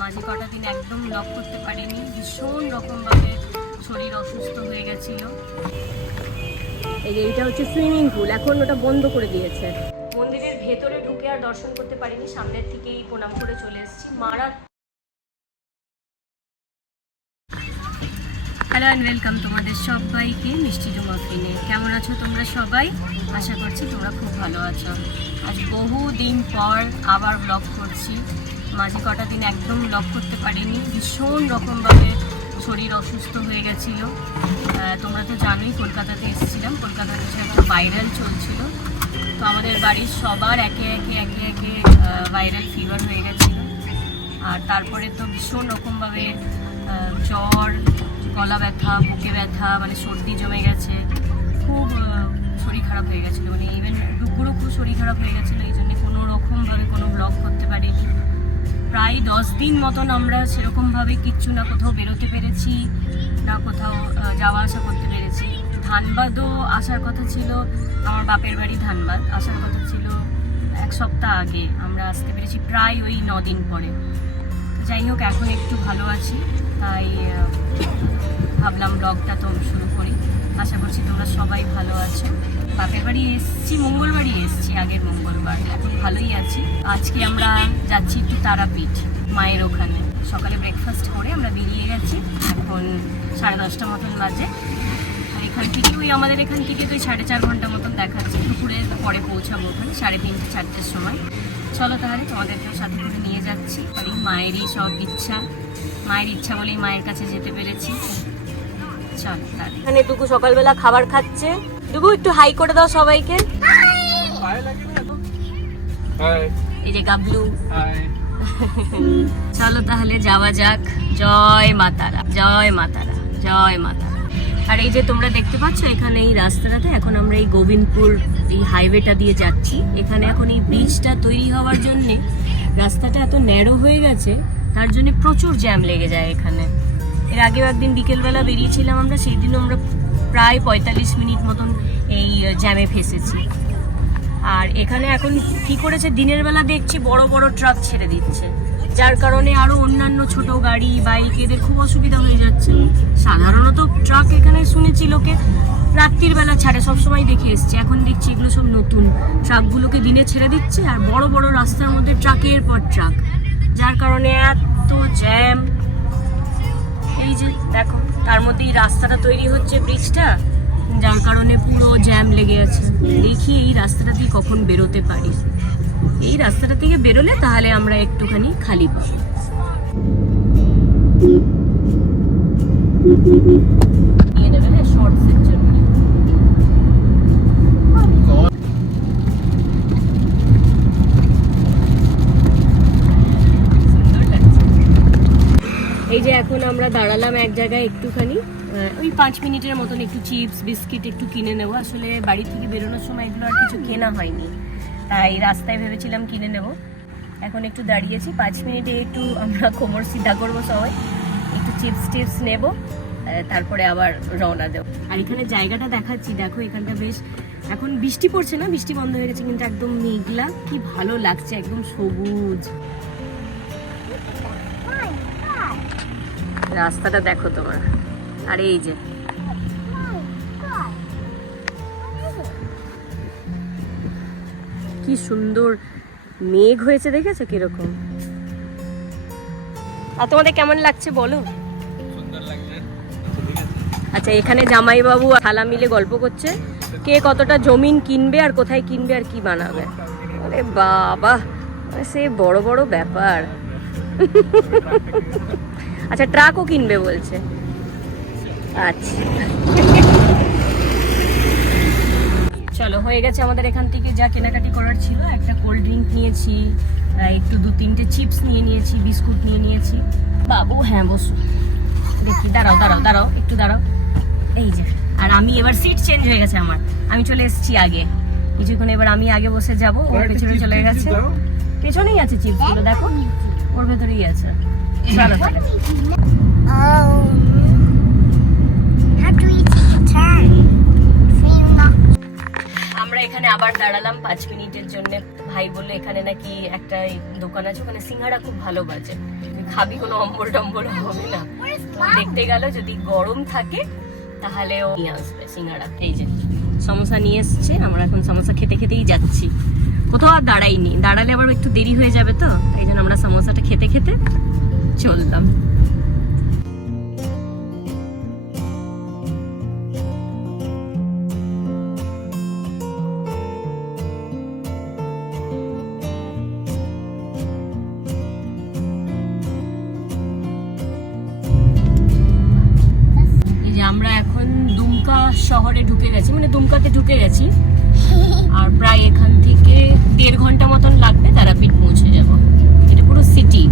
মাঝে কটা দিন একদম ব্লগ করতে পারিনি, ভীষণ রকমভাবে শরীর অসুস্থ হয়ে গেছিল। এই যে এইটা হচ্ছে সুইমিং পুল, এখন ওটা বন্ধ করে দিয়েছে। মন্দিরের ভেতরে ঢুকে আর দর্শন করতে পারিনি, সামনের থেকেই প্রণাম করে চলে এসেছি। হ্যালো অ্যান্ড ওয়েলকাম তোমাদের সবাইকে মিষ্টি মফিনে। কেমন আছো তোমরা সবাই? আশা করছি তোমরা খুব ভালো আছো। আজ বহু দিন পর আবার ব্লগ করছি। মাঝে কটা দিন একদম ব্লগ করতে পারিনি, ভীষণ রকমভাবে শরীর অসুস্থ হয়ে গেছিলো। তোমরা তো জানোই কলকাতাতে এসেছিলাম, কলকাতাতে একটা ভাইরাল চলছিল। তো আমাদের বাড়ির সবার একে একে ভাইরাল ফিভার হয়ে গেছিলো। আর তারপরে তো ভীষণ রকমভাবে জ্বর, গলা ব্যথা, বুকে ব্যথা, মানে সর্দি জমে গেছে, খুব শরীর খারাপ হয়ে গেছিলো। মানে ইভেন ডুগুরও খুব শরীর খারাপ হয়ে গেছিলো। এই জন্যে কোনো রকমভাবে কোনো ব্লগ করতে পারিনি। প্রায় 10 দিন মতন আমরা সেরকমভাবে কিচ্ছু না কোথাও বেরোতে পেরেছি, না কোথাও যাওয়া আসা করতে পেরেছি। ধানবাদও আসার কথা ছিল, আমার বাপের বাড়ি ধানবাদ, আসার কথা ছিল 1 সপ্তাহ আগে। আমরা আসতে পেরেছি প্রায় ওই 9 দিন পরে। যাই হোক, এখন একটু ভালো আছি, তাই ভাবলাম ব্লগটা তো শুরু করি। আশা করছি তোমরা সবাই ভালো আছো। বাপের বাড়ি এসেছি, মঙ্গলবারই এসেছি, আগের মঙ্গলবার। এখন ভালোই আছি। আজকে আমরা যাচ্ছি একটু তারাপীঠ, মায়ের ওখানে। সকালে ব্রেকফাস্ট করে আমরা বেরিয়ে গেছি, এখন 10:30 মতন বাজে। আর এখান থেকে আমাদের এখান থেকে তো 4.5 ঘন্টা মতন দেখাচ্ছে। দুপুরের পরে পৌঁছাবো ওখানে 3:30-4টের সময়। চলো তাহলে তোমাদেরকেও সাথে করে নিয়ে যাচ্ছি। মায়েরই সব ইচ্ছা, মায়ের ইচ্ছা বলেই মায়ের কাছে যেতে পেরেছি। চলো তাহলে। এখানে টুকু সকালবেলা খাবার খাচ্ছে। টুকু একটু হাই করে দাও সবাইকে। এই যে গাবলু। চলো তাহলে যাওয়া যাক। জয় মাতারা, জয় মাতারা, জয় মাতারা। আর এই যে তোমরা দেখতে পাচ্ছ এখানে এই রাস্তাটাতে এখন আমরা এই গোবিন্দপুর এই হাইওয়েটা দিয়ে যাচ্ছি। এখানে এখন এই ব্রিজটা তৈরি হওয়ার জন্যে রাস্তাটা এত ন্যারো হয়ে গেছে, তার জন্য প্রচুর জ্যাম লেগে যায় এখানে। এর আগেও একদিন বিকেলবেলা বেরিয়েছিলাম আমরা, সেই দিনও আমরা প্রায় 45 মিনিট মতন এই জ্যামে ফেসেছি। আর এখানে এখন কি করেছে, দিনের বেলা দেখছি বড় বড় ট্রাক ছেড়ে দিচ্ছে, যার কারণে আরো অন্যান্য ছোট গাড়ি, বাইক এদের খুব অসুবিধা হয়ে যাচ্ছে। সাধারণত ট্রাক এখানে শুনেছি লোকে রাত্রির বেলা ছাড়ে, সবসময় দেখে এসছে। এখন দেখছি এগুলো সব নতুন, ট্রাকগুলোকে দিনে ছেড়ে দিচ্ছে, আর বড় বড় রাস্তার মধ্যে ট্রাকের পর ট্রাক, যার কারণে এত জ্যাম। এই যে দেখো, তার মধ্যে এই রাস্তাটা তৈরি হচ্ছে, ব্রিজটা, যার কারণে পুরো জ্যাম লেগে আছে। দেখি এই রাস্তাটা দিয়ে কখন বেরোতে পারি। এই রাস্তাটা থেকে বেরোলে তাহলে আমরা একটুখানি খালি পাবো। নিয়ে নেবে না শর্টসের জন্য। এই যে এখন আমরা দাঁড়ালাম এক জায়গায় একটুখানি, ওই 5 মিনিটের মতন একটু চিপস বিস্কিট একটু কিনে নেবো। আসলে বাড়ি থেকে বেরোনোর সময় এগুলো আর কিছু কেনা হয়নি, তাই রাস্তায় ভেবেছিলাম কিনে নেব। এখন একটু দাঁড়িয়েছি, 5 মিনিটে একটু আমরা কোমর সিধা করবো সবাই, একটু চিপস টিপস নেব, তারপরে আবার রওনা দেবো। আর এখানে জায়গাটা দেখাচ্ছি, দেখো এখানটা বেশ, এখন বৃষ্টি পড়ছে না, বৃষ্টি বন্ধ হয়ে গেছে, কিন্তু একদম মেঘলা, কি ভালো লাগছে, একদম সবুজ। রাস্তাটা দেখো তোমরা। আর এই যে কি সুন্দর মেঘ হয়েছে, দেখেছো কিরকম? আর তোমাদের কেমন লাগছে বলো? সুন্দর লাগছে। আচ্ছা, এখানে জামাইবাবু আর খালা মিলে গল্প করছে কে কতটা জমিন কিনবে আর কোথায় কিনবে আর কি বানাবে। আরে বাবা, সে বড় বড় ব্যাপার। আচ্ছা, ট্রাকও কিনবে বলছে। আচ্ছা চলো, হয়ে গেছে আমাদের এখান থেকে যা কেনাকাটি করার ছিল। একটা কোল্ড ড্রিঙ্ক নিয়েছি, একটু 2-3টে চিপস নিয়ে নিয়েছি, বিস্কুট নিয়ে নিয়েছি। বাবু হ্যাঁ বসো, দেখি, দাঁড়াও দাঁড়াও দাঁড়াও একটু দাঁড়াও। এই যে, আর আমি এবার সিট চেঞ্জ হয়ে গেছে আমার, আমি চলে এসেছি আগে কিছুক্ষণ। এবার আমি আগে বসে যাবো, ও পেছনে চলে গেছে। পেছনেই আছে চিপসগুলো, দেখো ওর ভেতরেই আছে। চলো তাহলে। আমরা এখানে আবার দাঁড়ালাম 5 মিনিটের জন্য। ভাই বললো এখানে নাকি একটা দোকান আছে, ওখানে সিঙ্গাড়া খুব ভালো বাজে, খাবি কোনো অম্বল টম্বল হবে না। তো দেখতে গেল, যদি গরম থাকে তাহলে ও নিয়ে আসবে সিঙ্গাড়া। এই যে সমোসা নিয়ে এসছে, আমরা এখন সমোসা খেতে খেতেই যাচ্ছি, কোথাও আর দাঁড়াইনি, দাঁড়ালে আবার একটু দেরি হয়ে যাবে, তো তাই জন্য আমরা সমোসাটা খেতে খেতে চললাম। আমরা এখন দুমকা শহরে ঢুকে গেছি, মানে দুমকাতে ঢুকে গেছি, আর প্রায় এখান থেকে 1.5 ঘন্টা মতন লাগবে তারাপীঠ পৌঁছে যাব। এটা পুরো সিটি,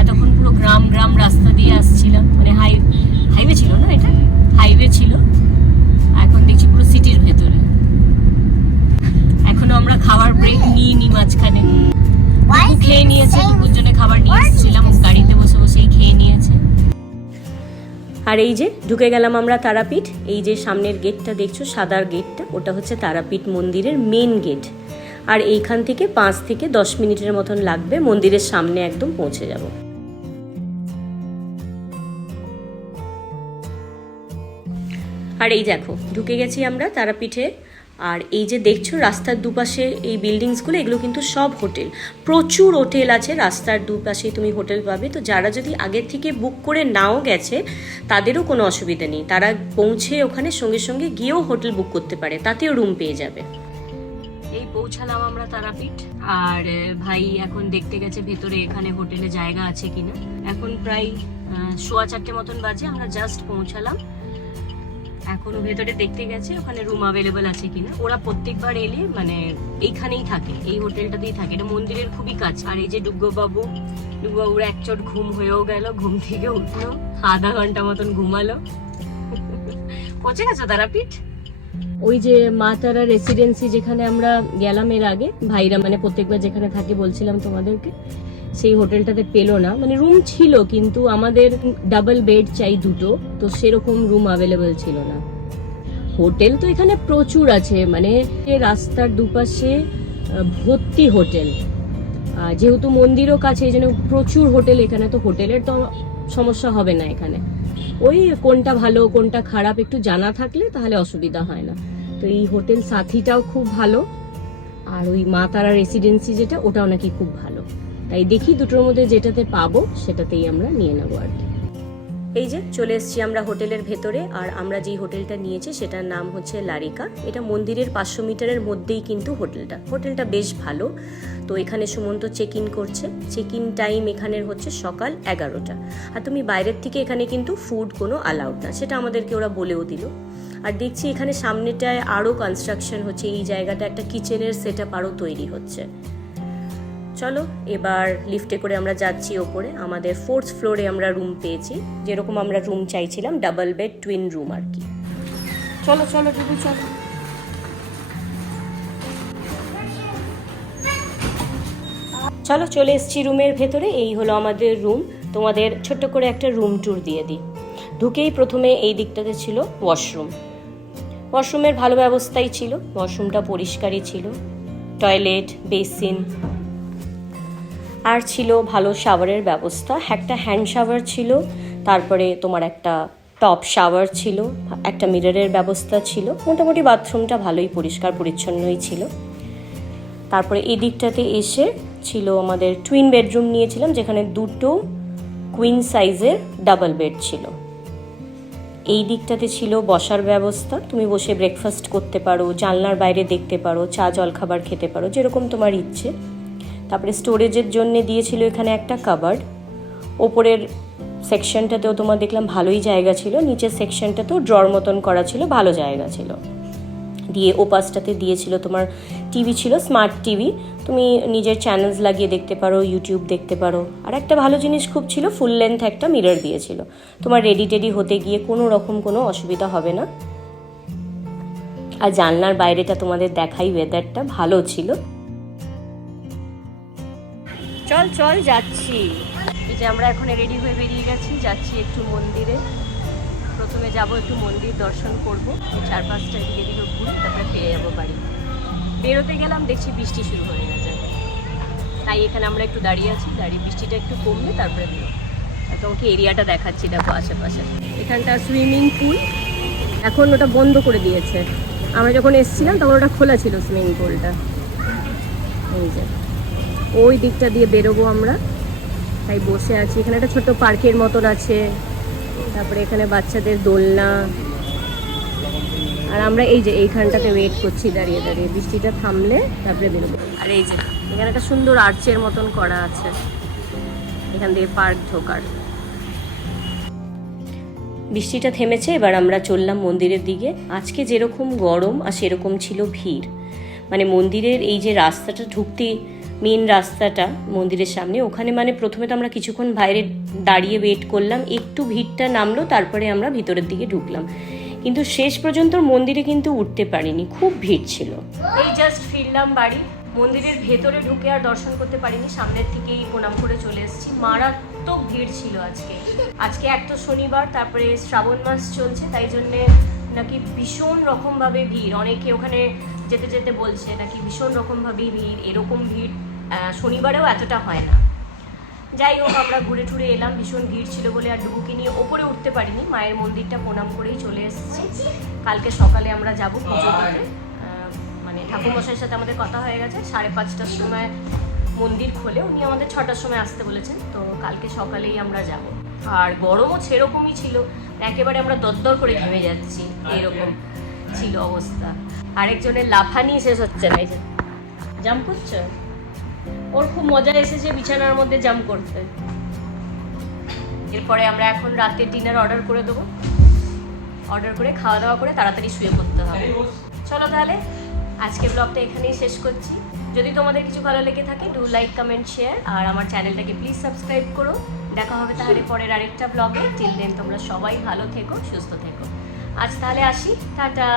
এতক্ষণ পুরো গ্রাম গ্রাম রাস্তা দিয়ে আসছিলাম, মানে হাইওয়ে ছিল না, এটা হাইওয়ে ছিল, এখন দেখছি পুরো সিটির ভেতরে। এখনো আমরা খাবার ব্রেক নিইনি মাঝখানে, খেয়ে নিয়েছে, দুপুর জন্য খাবার নিয়ে এসেছিলাম, গাড়িতে বসে বসেই খেয়ে নিয়েছে। আর এই যে ঢুকে গেলাম আমরা তারাপীঠ। এই যে সামনের গেটটা দেখছো, সাদার গেটটা, ওটা হচ্ছে তারাপীঠ মন্দিরের মেন গেট। আর এইখান থেকে 5 থেকে 10 মিনিটের মতন লাগবে মন্দিরের সামনে একদম পৌঁছে যাব। আর এই দেখো ঢুকে গেছি আমরা তারাপীঠে। আর এই যে দেখছো রাস্তার দুপাশে এই বিল্ডিংসগুলো, এগুলো কিন্তু সব হোটেল, প্রচুর হোটেল আছে রাস্তার দুপাশে, তুমি হোটেল পাবে। তো যারা যদি আগের থেকে বুক করে নাও গেছে তাদেরও কোনো অসুবিধা নেই, তারা পৌঁছে ওখানে সঙ্গে সঙ্গে গিয়েও হোটেল বুক করতে পারে, তাতেও রুম পেয়ে যাবে। এই পৌঁছালাম আমরা তারাপীঠ, আর ভাই এখন দেখতে গেছে ভেতরে এখানে হোটেলে জায়গা আছে কিনা। এখন প্রায় 4:15 মতন বাজে, আমরা জাস্ট পৌঁছালাম, এখনো ভেতরে দেখতে গেছে ওখানে রুম অ্যাভেলেবল আছে কিনা। ওরা প্রত্যেকবার এলে মানে এইখানেই থাকে, এই হোটেলটাতেই থাকে, এটা মন্দিরের খুবই কাছে। আর এই যে ডুগ্গবাবুর একচোট ঘুম হয়েও গেল, ঘুম থেকে উঠলো, আধা ঘন্টা মতন ঘুমালো। পৌঁছে গেছো তারাপীঠ? ওই যে মা তারা রেসিডেন্সি যেখানে আমরা গেলাম এর আগে, ভাইরা মানে প্রত্যেকবার যেখানে থাকে বলছিলাম তোমাদেরকে, সেই হোটেলটাতে পেলো না, মানে রুম ছিল কিন্তু আমাদের ডাবল বেড চাই 2টো, তো সেরকম রুম অ্যাভেলেবল ছিল না। হোটেল তো এখানে প্রচুর আছে, মানে রাস্তার দুপাশে ভর্তি হোটেল, যেহেতু মন্দিরও কাছে এই জন্য প্রচুর হোটেল এখানে, তো হোটেলের তো সমস্যা হবে না এখানে। ওই কোনটা ভালো কোনটা খারাপ একটু জানা থাকলে তাহলে অসুবিধা হয় না। তো এই হোটেল সাথীটাও খুব ভালো, আর ওই মা তারা রেসিডেন্সি যেটা, ওটাও নাকি খুব ভালো। তাই দেখি দুটোর মধ্যে যেটাতে পাবো সেটাতেই আমরা নিয়ে নেবো আর কি। এই যে চলে এসেছি আমরা হোটেলের ভেতরে, আর আমরা যেই হোটেলটা নিয়েছি সেটার নাম হচ্ছে লারিকা। এটা মন্দিরের 500 মিটারের মধ্যেই কিন্তু হোটেলটা বেশ ভালো। তো এখানে সুমন্ত চেক ইন করছে, চেক ইন টাইম এখানের হচ্ছে সকাল 11টা। আর তুমি বাইরের থেকে এখানে কিন্তু ফুড কোনো অ্যালাউড না, সেটা আমাদেরকে ওরা বলেও দিল। আর দেখছি এখানে সামনেটায় আরও কনস্ট্রাকশন হচ্ছে, এই জায়গাটা একটা কিচেনের সেটআপ আরও তৈরি হচ্ছে। চলো এবার লিফটে করে আমরা যাচ্ছি ওপরে, আমাদের 4th ফ্লোরে আমরা রুম পেয়েছি, যেরকম আমরা রুম চাইছিলাম, ডাবল বেড টুইন রুম আর কি। চলো চলো টুকু চলো। চলো চলে এসছি রুমের ভেতরে, এই হলো আমাদের রুম। তোমাদের ছোট্ট করে একটা রুম ট্যুর দিয়ে দিই। ঢুকেই প্রথমে এই দিকটাতে ছিল ওয়াশরুমের ভালো ব্যবস্থাই ছিল, ওয়াশরুমটা পরিষ্কারই ছিল, টয়লেট, বেসিন, আর ছিল ভালো শাওয়ারের ব্যবস্থা, একটা হ্যান্ড শাওয়ার ছিল, তারপরে তোমার একটা টপ শাওয়ার ছিল, একটা মিররের ব্যবস্থা ছিল, মোটামুটি বাথরুমটা ভালোই পরিষ্কার পরিচ্ছন্নই ছিল। তারপরে এই দিকটাতে এসে ছিল আমাদের টুইন বেডরুম নিয়েছিলাম, যেখানে 2টো কুইন সাইজের ডাবল বেড ছিল। এই দিকটাতে ছিল বসার ব্যবস্থা, তুমি বসে ব্রেকফাস্ট করতে পারো, জানলার বাইরে দেখতে পারো, চা জল খাবার খেতে পারো, যেরকম তোমার ইচ্ছে। তারপরে স্টোরেজের জন্য দিয়েছিল এখানে একটা কাবার্ড, ওপরের সেকশনটাতেও তোমার দেখলাম ভালোই জায়গা ছিল, নিচের সেকশনটাতেও ড্রর মতন করা ছিল, ভালো জায়গা ছিল। দিয়ে ওপাশটাতে দিয়েছিল তোমার টিভি ছিল, স্মার্ট টিভি, তুমি নিজের চ্যানেলস লাগিয়ে দেখতে পারো, ইউটিউব দেখতে পারো। আর একটা ভালো জিনিস খুব ছিল, ফুল লেন্থ একটা মিরর দিয়েছিল, তোমার রেডি টেডি হতে গিয়ে কোনো রকম কোনো অসুবিধা হবে না। আর জানলার বাইরেটা তোমাদের দেখাই, ওয়েদারটা ভালো ছিল। চল চল যাচ্ছি, এই যে আমরা এখন রেডি হয়ে বেরিয়ে গেছি, যাচ্ছি একটু মন্দিরে। প্রথমে যাব একটু মন্দির দর্শন করবো, 4-5টা এদিকে ঘুরে তারপরে ফিরে যাবো বাড়ি। বেরোতে গেলাম, দেখছি বৃষ্টি শুরু হয়ে গেছে। তাই এখানে আমরা একটু দাঁড়িয়ে আছি, দাঁড়িয়ে বৃষ্টিটা একটু কমলে তারপরে বেরো। তোমাকে এরিয়াটা দেখাচ্ছি, দেখো আশেপাশে। এখানটা সুইমিং পুল, এখন ওটা বন্ধ করে দিয়েছে। আমরা যখন এসেছিলাম তখন ওটা খোলা ছিল সুইমিং পুলটা। এই যে ওই দিকটা দিয়ে বেরোবো আমরা, তাই বসে আছি। এখানে একটা ছোট্ট পার্কের মতন আছে, তারপরে এখানে বাচ্চাদের দোলনা। আর আমরা এই যে এইখানটাতে ওয়েট করছি দাঁড়িয়ে দাঁড়িয়ে, বৃষ্টিটা থামলে তারপরে বেরোবো। আর এই যে এখানে একটা সুন্দর আর্চের মতন করা আছে, এখান দিয়ে পার্ক ঢোকার। বৃষ্টিটা থেমেছে, এবার আমরা চললাম মন্দিরের দিকে। আজকে যেরকম গরম আর সেরকম ছিল ভিড়, মানে মন্দিরের এই যে রাস্তাটা ঢুকতে, মেন রাস্তাটা মন্দিরের সামনে, ওখানে মানে প্রথমে তো আমরা কিছুক্ষণ বাইরে দাঁড়িয়ে ওয়েট করলাম, একটু ভিড়টা নামলো, তারপরে আমরা ভিতরের দিকে ঢুকলাম। কিন্তু শেষ পর্যন্ত মন্দিরে কিন্তু উঠতে পারিনি, খুব ভিড় ছিল। এই জাস্ট ফিরলাম বাড়ি, মন্দিরের ভেতরে ঢুকে আর দর্শন করতে পারিনি, সামনের থেকেই প্রণাম করে চলে এসেছি। মারাত্মক ভিড় ছিল আজকে এক তো শনিবার, তারপরে শ্রাবণ মাস চলছে, তাই জন্যে নাকি ভীষণ রকমভাবে ভিড়। অনেকে ওখানে যেতে যেতে বলছে নাকি ভীষণ রকমভাবেই ভিড়, এরকম ভিড় শনিবারেও এতটা হয় না। যাই হোক, আমরা ঘুরে টুরে এলাম, ভীষণ ভিড় ছিল বলে আর ডুবুকি নিয়ে ওপরে উঠতে পারিনি, মায়ের মন্দিরটা প্রণাম করেই চলে এসেছি। কালকে সকালে আমরা যাব পুজো দিতে, মানে ঠাকুরমশাইয়ের সাথে আমাদের কথা হয়ে গেছে, 5:30টার সময় মন্দির খোলে, উনি আমাদের 6টার সময় আসতে বলেছেন, তো কালকে সকালেই আমরা যাব। আর গরমও সেরকমই ছিল, একেবারে আমরা দরদর করে ঘেমে যাচ্ছি, এরকম ছিল অবস্থা। আরেকজনের লাফানি শেষ হচ্ছে না, এই যে জাম্প করছে, ওর খুব মজা এসেছে বিছানার মধ্যে জাম্প করতে। এরপরে আমরা এখন রাতের ডিনার অর্ডার করে দেবো, অর্ডার করে খাওয়া দাওয়া করে তাড়াতাড়ি শুয়ে পড়তে হবে। চলো তাহলে আজকের ব্লগটা এখানেই শেষ করছি। যদি তোমাদের কিছু ভালো লেগে থাকে, ডু লাইক, কমেন্ট, শেয়ার, আর আমার চ্যানেলটাকে প্লিজ সাবস্ক্রাইব করো। দেখা হবে তাহলে পরের আরেকটা ব্লগে। টিল দেন তোমরা সবাই ভালো থেকো, সুস্থ থেকো। আজ তাহলে আসি, টাটা।